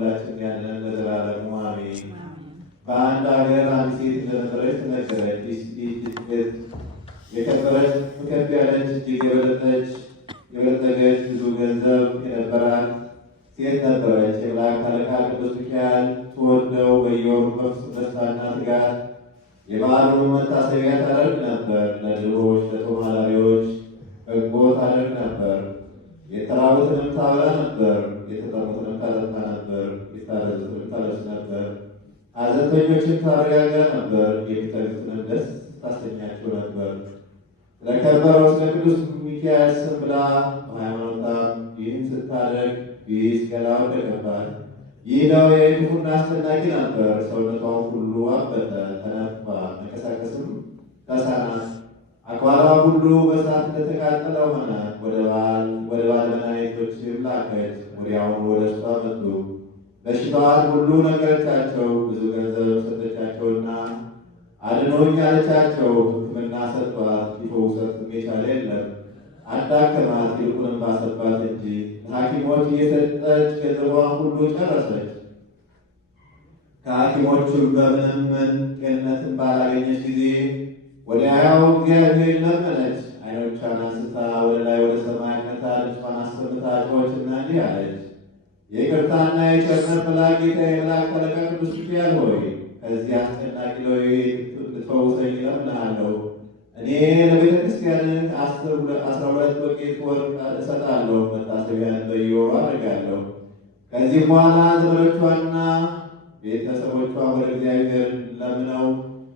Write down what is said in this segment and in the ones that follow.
ሁላችን ያለን ለዘላለሙ አሜን። በአንድ ሀገር አንድ ሴት እንደነበረች ተነገረች። ይህች ሴት የከበረች ከፍ ያለች እጅግ የበለጠገች ብዙ ገንዘብ የነበራት ሴት ነበረች። የመላእክት አለቃ ቅዱስ ሚካኤል ትወደው በየወሩ በፍጹም ደስታና ትጋት የበዓሉን መታሰቢያ ታደርግ ነበር። ለድሆች፣ ለጦም አዳሪዎች በጎ ታደርግ ነበር። የተራቡትንም ታበላ ነበር። የተጠሙትንም ታጠጣ ነበር። የታረዙትንም ታለብስ ነበር። ሐዘንተኞችን ታረጋጋ ነበር። የሚተኙትንም ደስ ታሰኛቸው ነበር። ስለከበረው ስለ ቅዱስ ሚካኤል ስም ብላ በሃይማኖቷም ይህን ስታደርግ ቢስ ገላዋ ወደቀባት። ይህ ደዌ ክፉና አስጨናቂ ነበር። ሰውነቷን ሁሉ አበጠ፣ ተነፋ፣ መንቀሳቀስም ተሳናት። አካሏ ሁሉ በእሳት እንደተቃጠለ ሆነ። ወደ ባል መድኃኒቶችም ላከች። ወዲያውኑ ወደ እሷ መጡ። በሽታዋን ሁሉ ነገረቻቸው። ብዙ ገንዘብ ሰጠቻቸውና አድኖኝ አለቻቸው። ሕክምና ሰጥቷት ሊፈውሳትም የቻለ የለም። አዳከማት፣ ይልቁንም ባሰባት እንጂ። ለሐኪሞች እየሰጠች ገንዘቧን ሁሉ ጨረሰች። ከሐኪሞቹም በምንም ጤንነትን ባላገኘች ጊዜ ወደ ሕያው እግዚአብሔር ለመነች። ዓይኖቿን አንስታ ወደ ላይ ወደ ሰማይ ነታ ድምጿን አሰምታ ጮኸችና እንዲህ አለች። የይቅርታና የቸርነት መልአክ ጌታ የመላእክት አለቃ ቅዱስ ሚካኤል ሆይ ከዚህ አስጨናቂ ደዌ ልትፈውሰኝ እለምንሃለሁ። እኔ ለቤተ ክርስቲያን 12 ወቄት ወርቅ እሰጣለሁ። መታሰቢያን በየወሩ አድርጋለሁ። ከዚህ በኋላ ዘመዶቿና ቤተሰቦቿ ወደ እግዚአብሔር ለምነው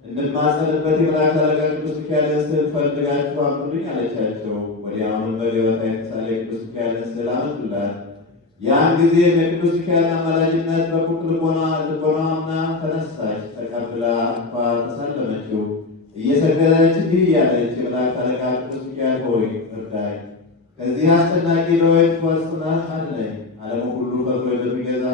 እንድማጸንበት የመላእክት አለቃ ቅዱስ ሚካኤልን ስዕል ፈልጋችሁ አምጡልኝ አለቻቸው። ወዲያውኑም በገበታ የተሳለ ቅዱስ ሚካኤልን ስዕል አመጡላት። ያን ጊዜም የቅዱስ ሚካኤል አማላጅነት በቁርጥ ልቦናዋና ተነሳች። ተቀብላ አቅፋ ተሳለመችው። እየሰገደች እንዲህ እያለች የመላእክት አለቃ ቅዱስ ሚካኤል ሆይ እርዳኝ፣ ከዚህ አስጨናቂ ደዌ ፈጽመህ አድነኝ። ዓለሙ ሁሉ ፈጥሮ በሚገዛ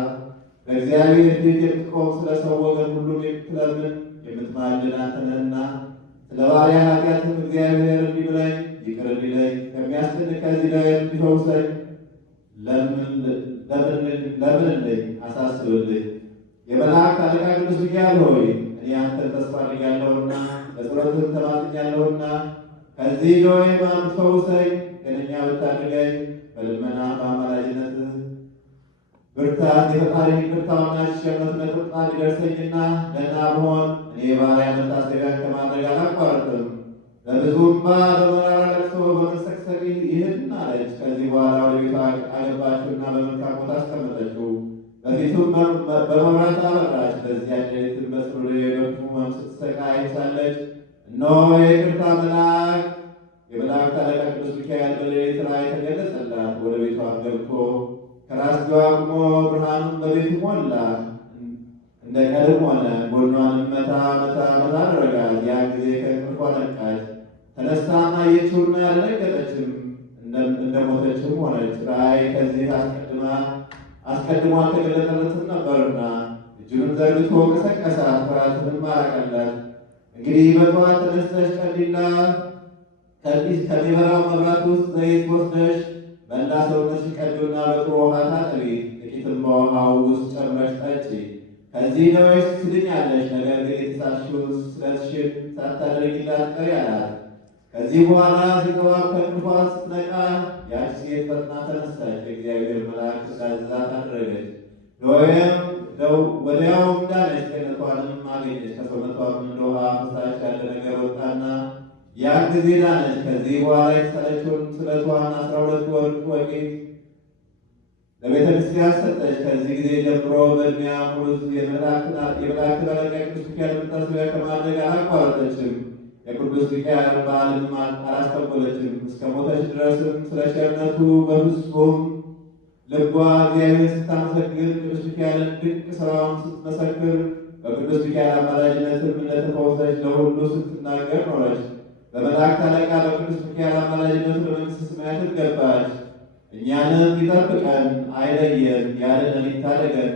በእግዚአብሔር ፊት የምትቆም ስለ ሰው ወገን ሁሉም የምትለምን የምትማልድ አንተ ነህና ስለ ባሪያህ ኃጢአትም እግዚአብሔር እንዲህ ብለኝ ይቅር እንዲለኝ ከሚያስጨንቅ ከዚህ ደዌ እንዲፈውሰኝ ለምንልኝ አሳስብልኝ። የመላእክት አለቃ ቅዱስ ሚካኤል ሆይ እኔ አንተን ተስፋ አድርጋለሁና በጸሎትህም ተማጽኛለሁና ከዚህ ደዌ ፈውሰኝ፣ ጤነኛ ብታድርገኝ። በልመና በአማላጅነትህ ብርታት የፈጣሪ ይቅርታውና ቸርነቱ ነጥብጣ ሊደርሰኝና ደህና ብሆን እኔ ባሪያ መታሰቢያን ከማድረግ አላቋርጥም። በብዙ እንባ በመራራ ለቅሶ በመሰቅሰቅ ይህን አለች። ከዚህ በኋላ ወደ ቤቷ አገባችውና በመልካም ቦታ አስቀመጠችው። በፊቱም በመብራት አበራች። በዚያች ሌሊትም በጽኑ የገቡ ሕመም ስትሰቃይ ሳለች እነሆ የይቅርታ መልአክ የመላእክት አለቃ ቅዱስ ሚካኤል በሌሊት ላይ ተገለጸላት። ወደ ቤቷም ገብቶ ከራስጌዋ ቆሞ ብርሃኑን በቤቱ ሞላ። እንደ ቀድሞ ሆነ። ጎኗንም መታ አደረጋት። ያን ጊዜ ከእንቅልፏ ነቃች። ተነስታም አየችውና ደነገጠችም፣ እንደ ሞተችም ሆነች። ራእይ ከዚህ አስቀድሞ አልተገለጠለትም ነበርና እጁንም ዘርግቶ ቀሰቀሳት፣ ፍርሃትንም አራቀላት። እንግዲህ በጠዋት ተነስተሽ ቀንዲላ ከሚበራው መብራት ውስጥ ዘይት ወስደሽ መላ ሰውነትሽን ቀቢውና በጥሩ ውሃ ታጠቢ፣ ጥቂትም በውሃው ውስጥ ጨምረሽ ጠጪ። ከዚህ ደዌሽ ትድኛለሽ። ነገር ግን የተሳልሽውን ስለትሽን ሳታደርጊ እንዳትቀሪ አላት። ከዚህ በኋላ ሲገባ ከእንቅልፏ ስትነቃ ያች ሴት ፈጥና ተነሳች። የእግዚአብሔር መልአክ እንዳዘዛት አደረገች። ወዲያውም ዳነች። ጤንነቷንም አገኘች። ከሰውነቷም እንደ ውሃ ፈሳሽ ያለ ነገር ወጣና ያን ጊዜ ዳነች። ከዚህ በኋላ የተሳለችውን ስለቷን 12 ወርቅ ወቄት ለቤተ ክርስቲያን ሰጠች። ከዚህ ጊዜ ጀምሮ በዕድሜዋ ሙሉ የመላእክት አለቃ ቅዱስ ሚካኤል መታሰቢያ ከማድረግ አላቋረጠችም። የቅዱስ ሚካኤል በዓልንም አላስተጓጎለችም። እስከ ሞተች ድረስም ስለ ቸርነቱ በፍጹም ልቧ እግዚአብሔር ስታመሰግን፣ ቅዱስ ሚካኤልን ድንቅ ሥራውን ስትመሰክር፣ በቅዱስ ሚካኤል አማላጅነትም እንደተፈወሰች ለሁሉ ስትናገር ኖረች። በመላእክት አለቃ በቅዱስ ሚካኤል አማላጅነቱ በመንግሥተ ሰማያት ገባች። እኛንም ይጠብቀን፣ አይለየን፣ ያድነን፣ ይታደገን።